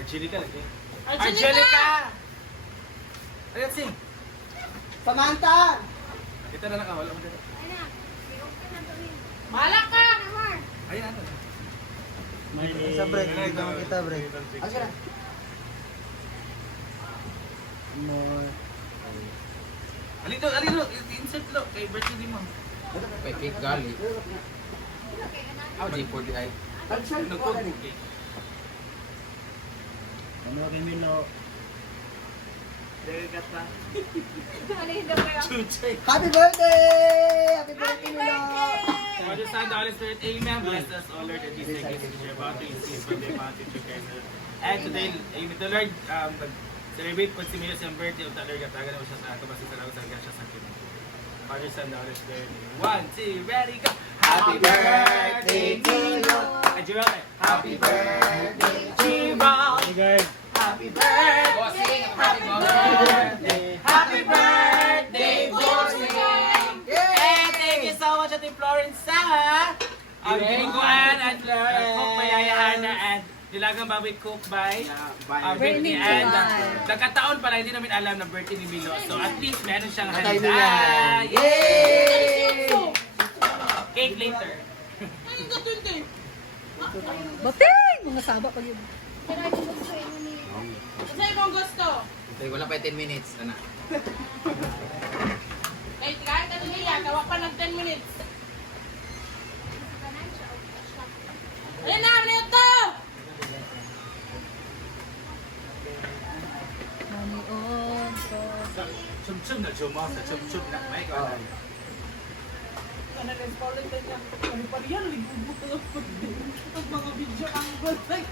Angelica lagi. Angelica! Ayan, sing. Samantha! Kita na lang, wala mo dito. Malak ka! Ayan, ano. Sa break, hindi ka makita break. Ano sila? More. Alino, insert lo, kay birthday ni mo. Kay cake gali. How G40i? Nagkog cake. Ano kay Milo? Degat pa. Chuchay. Happy birthday! Happy birthday, Milo! Father, Son, the Holy Spirit, Amen. Bless us, all Lord, and these things which are about to receive from the bounty of Christ. And today, Amen. The Lord, celebrate po si Milo siyang birthday of the Lord. Katagan mo siya sa ato, basta salamat sa gasya sa akin. Father, Son, the Holy Spirit. 1, 2, ready, go! Happy birthday to you! Ay, Jerome, Happy birthday to you! Jerome! Happy birthday! Bossing, happy birthday! Happy birthday, bossing! And thank you so much, Ate Florence, sa Gringoan at Cook by Yaya Ana and Nilagang Baboy Cook by Brittany. And nagkataon pala, hindi namin alam na birthday ni Milo. So at least meron siyang Natay handa. nila. Yay! Cake later. Bating! Mga saba pag yun. Sa ibang gusto. Okay, wala pa 10 minutes. Ano? Kahit ano niya, tawa pa ng 10 minutes. Alin na, alin ito! Money on Chum-chum na Juma, sa chum-chum na may kawan. Ano rin, paulit na niya. Ano pa riyan, libubuto ang mga video ang gulay.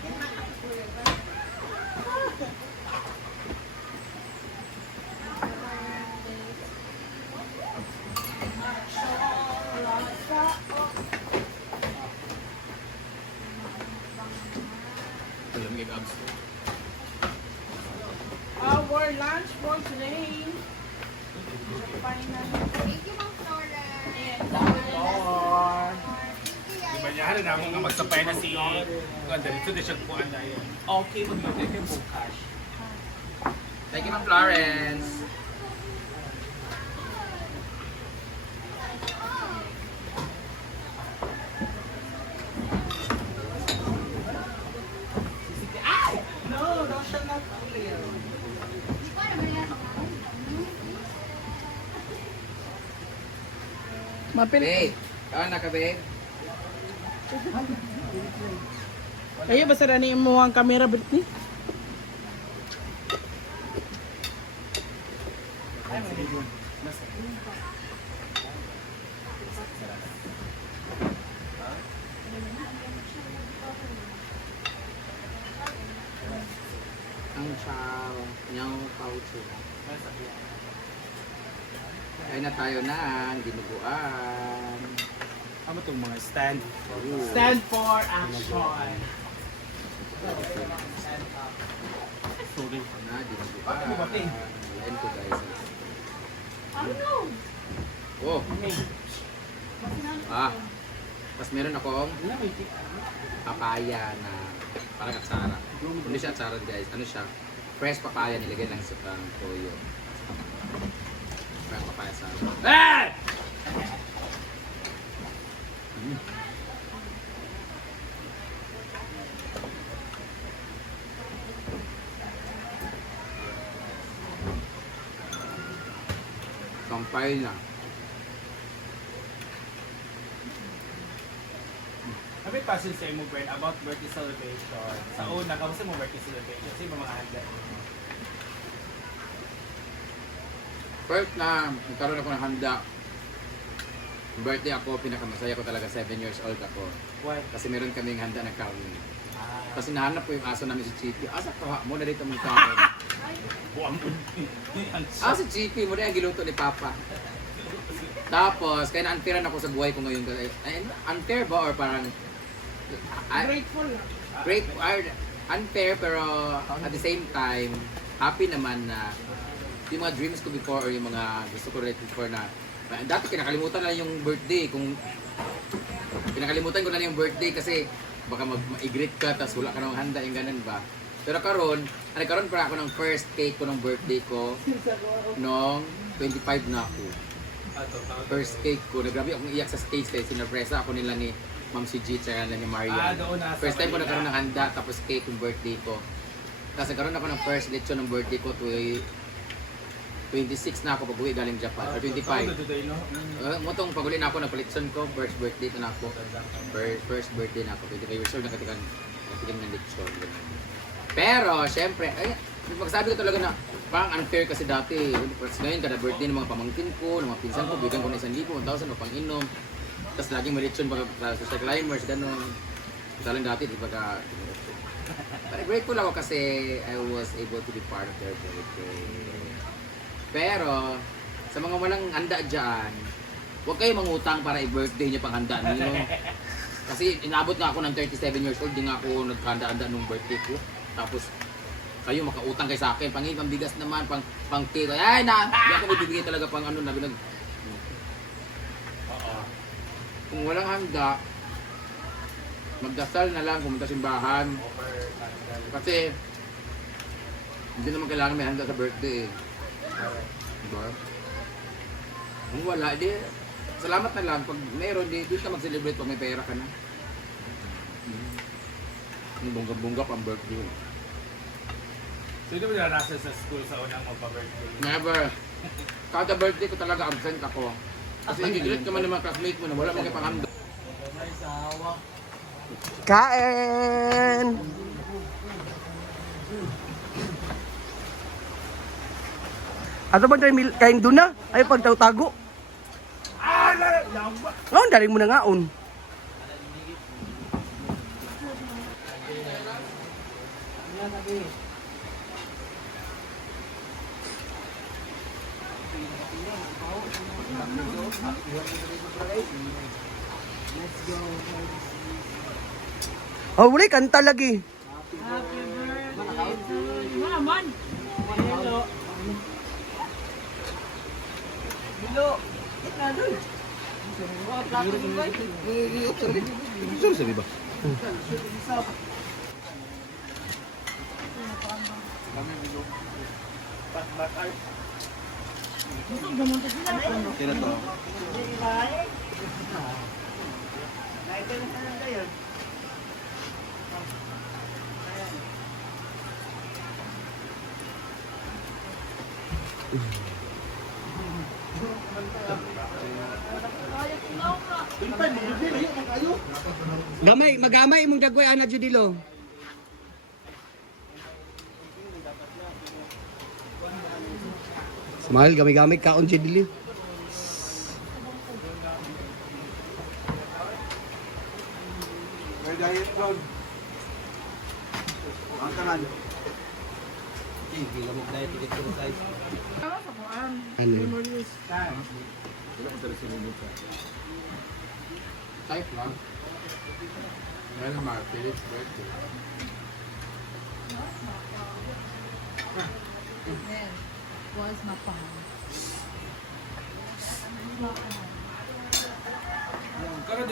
Alam yung abs. Our lunch for today. Thank you, Ma'am Flora. Di ba niya, harin ako nga magsapay na si Ganda rito, di siya kuhaan na yun. Okay, mag-lagay kayo bukas. Thank you, Ma'am Florence. No, no siya na clear. Mapil. Babe, kawan na ka, babe? Ayo, basta na ni mo ang camera, Britney. Ang chow. Nyaw paucho. Kaya na tayo na ang dinuguan. Ano itong mga stand? Ooh. Stand for action. Sorry. Na, dinuguan. Bakit mo ba, Ping? Lain ko, guys. Ano? Oh. Ah. Tapos meron akong papaya na parang atsara. Hindi siya atsara, guys. Ano siya? Fresh papaya nilagay lang sa toyo. Parang papaya sa... Ah! Kampay na. Sabi pasin sa imo, Bern, about birthday celebration. Sa una, kamusta mo birthday celebration? Sino mga handa? First na nagkaroon ako ng handa. Birthday ako, pinakamasaya ko talaga, 7 years old ako. Why? Kasi meron kaming handa na kanin. Ah, Kasi nahanap ko yung aso namin si Chippy. Asa ka mo na dito mong kanin. buwang Si Chippy mo na yung giluto ni Papa. Tapos, kaya na-unfairan ako sa buhay ko ngayon. Ay, unfair ba or parang... Grateful. Great, unfair pero at the same time, happy naman na yung mga dreams ko before or yung mga gusto ko right before na dati kinakalimutan na yung birthday kung kinakalimutan ko na yung birthday kasi baka ma-greet ka tapos wala ka nang handa yung ganun ba. Pero karon pa ako ng first cake ko ng birthday ko nung 25 na ako. First cake ko. Grabe akong iyak sa stage kasi sinurpresa ako nila ni Ma'am si G tsaka ni Marian. First time ko nagkaroon ng handa tapos cake yung birthday ko. Tapos nagkaroon ako ng first lechon ng birthday ko 26 na ako pag-uwi galing Japan. Or 25. Mutong pag-uli na ako nagpalitson ko, first birthday ko na ako. First birthday na ako. 25 years old nakatigan ng lechon. Pero syempre, ay, pagsabi ko talaga na parang unfair kasi dati. Ngayon kada birthday ng mga pamangkin ko, ng mga pinsan ko, bigyan ko na 1,000, 1,000 o pang-inom. Tapos laging malitsyon sa social climbers, gano'n. Salang dati, di ba ka... But grateful ako kasi I was able to be part of their birthday. Pero, sa mga walang handa dyan, huwag kayo mangutang para i-birthday niyo pang handa niyo. Kasi inabot nga ako ng 37 years old, di nga ako nagkahanda-handa nung birthday ko. Tapos, kayo makautang kayo sa akin, pang bigas naman, pang cake. Ay na, hindi ako bibigay talaga pang ano na binag... Kung walang handa, magdasal na lang, pumunta simbahan. Kasi, hindi naman kailangan may handa sa birthday. Diba? Kung wala, di, salamat na lang. Pag meron, di ka mag-celebrate pag may pera ka na. Yung bongga-bongga pang birthday. So, hindi mo naranasan sa school sa unang magpa-birthday? Never. Kada birthday ko talaga absent ako. Kasi gigilit ka man ng mga classmate mo na wala mong ipanghamda. Kain! Ato ba tayo kain doon na? Ay pagtago-tago. Ngaon, daling mo na ngaon. Oh, wala kanta lagi. Happy birthday to you. Naman. Hello. Hello. Sorry sabi ba? Gamay, magamay mong dagway ana judilo. Mahal gamay-gamay kaon judilo. Ano? Type lang. Meron mga Philip's birthday. Then, was my phone. Karon